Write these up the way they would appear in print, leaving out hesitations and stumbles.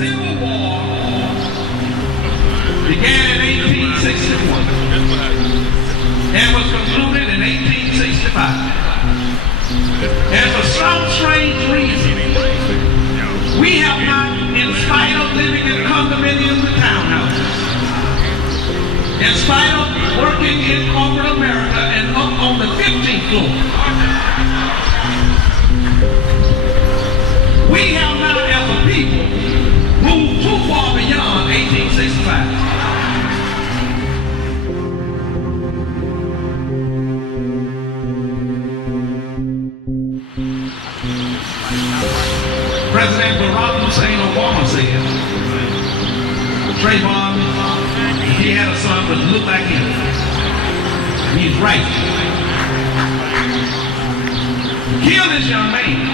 Civil War began in 1861 and was concluded in 1865. And for some strange reason, we have not, in spite of living in condominiums and townhouses, in spite of working in corporate America and up on the 15th floor, we have not, as a people, moved too far beyond 1865. President Barack Hussein Obama said, Trayvon, he had a son that looked like him. He's right. Kill this young man.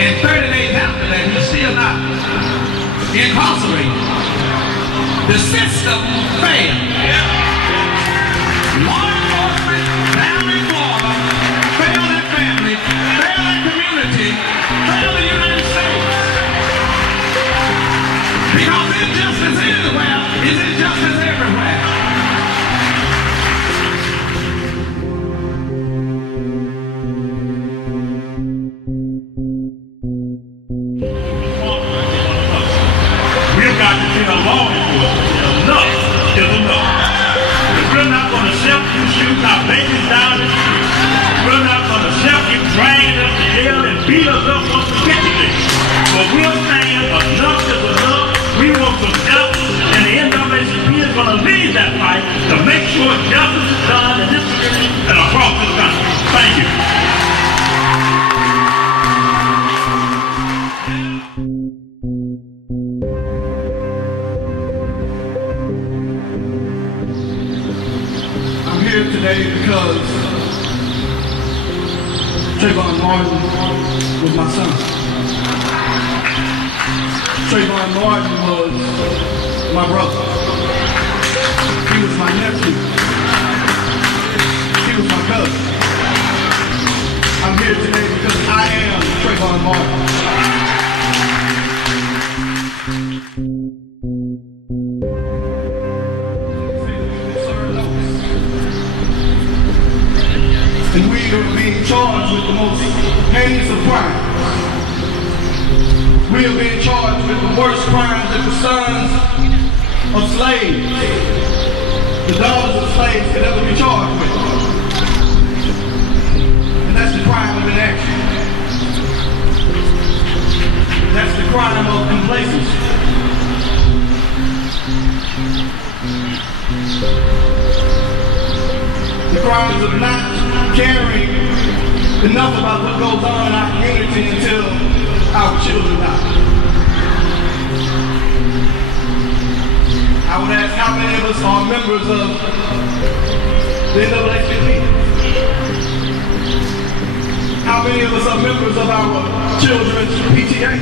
And 30 days after that, he's still not incarcerated. The system failed. Law enforcement down in Florida failed that family, failed that community, failed the United States. Because injustice anywhere is injustice everywhere. We've got to be a law enforcement. Enough is enough. If we're not going to accept you shooting our babies down the street, we're not going to accept you dragging us to jail and beat us up once we get to this. But we're saying enough is enough. We want some justice, and the NAACP is going to lead that fight to make sure justice is done in this community and across this country. Thank you. I'm here today because Trayvon Martin was my son. Trayvon Martin was my brother. He was my nephew. He was my cousin. I'm here today because I am Trayvon Martin. And we are being charged with the most heinous of crimes. We are being charged with the worst crimes that the sons of slaves, the daughters of slaves could ever be charged with. And that's the crime of inaction. That's the crime of complacency. The crimes of not caring enough about what goes on in our community until our children die. I would ask how many of us are members of the NAACP? How many of us are members of our children's PTA?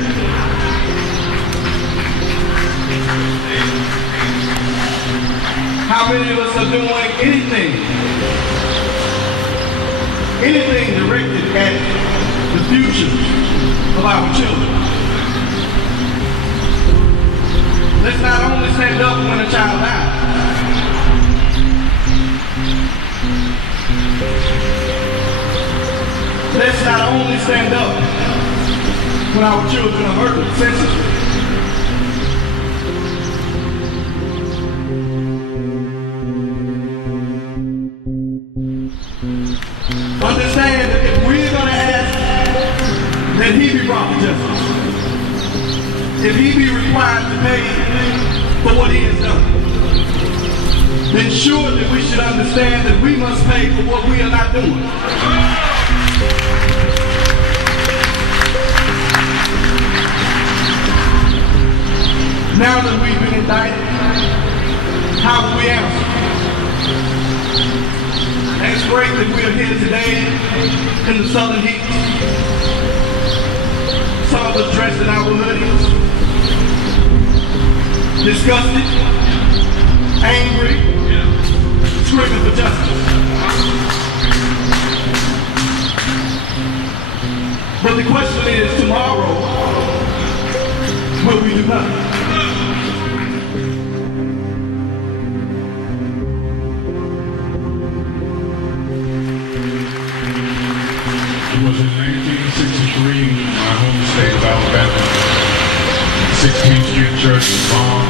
How many of us are doing anything directed at the future of our children? Let's not only stand up when a child dies. Let's not only stand up when our children are murdered senselessly. Understand that if we're going to ask that he be brought to justice, if he be required to pay for what he has done, then surely we should understand that we must pay for what we are not doing. Now that we've been indicted, how will we answer? And it's great that we are here today in the southern heat. Some of us dressed in our hoodies, disgusted, angry, screaming for justice. But the question is, tomorrow, but we do nothing. It was in 1963, my home state of Alabama. 16th Street Church was bombed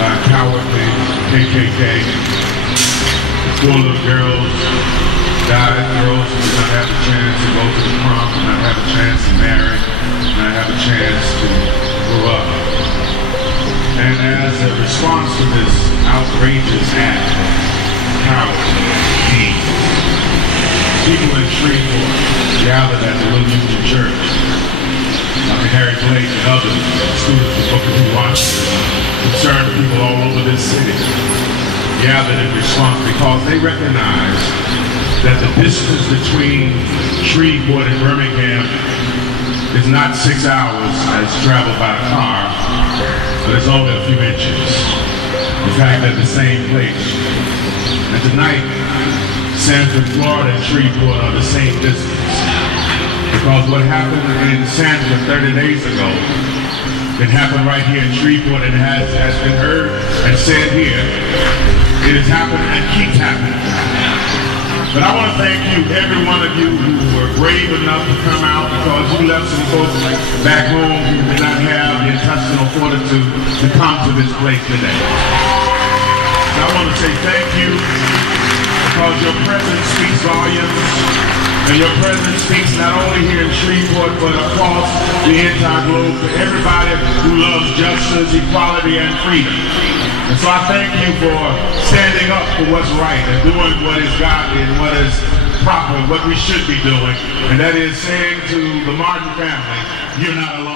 by a cowardly KKK. 4 little girls died. Girls who did not have a chance to go to the prom, did not have a chance to marry, did not have a chance to grow up. And as a response to this outrageous act, cowardly deed, people in Shreveport gathered at the Little Union Church. Harry Blake and others, students of Booker T. Washington, concerned people all over this city, gathered in response because they recognized that the distance between Shreveport and Birmingham is not 6 hours as traveled by a car, but it's only a few inches. In fact, they're the same place. And tonight, Sanford, Florida and Shreveport are the same distance. Because what happened in Sanford 30 days ago, it happened right here in Shreveport and has been heard and said here. It has happened and keeps happening. But I want to thank you, every one of you who were brave enough to come out, because you left some folks back home who did not have the intestinal fortitude to come to this place today. So I want to say thank you, because your presence speaks volumes. And your presence speaks not only here in Shreveport, but across the entire globe to everybody who loves justice, equality, and freedom. And so I thank you for standing up for what's right and doing what is godly and what is proper, what we should be doing. And that is saying to the Martin family, you're not alone.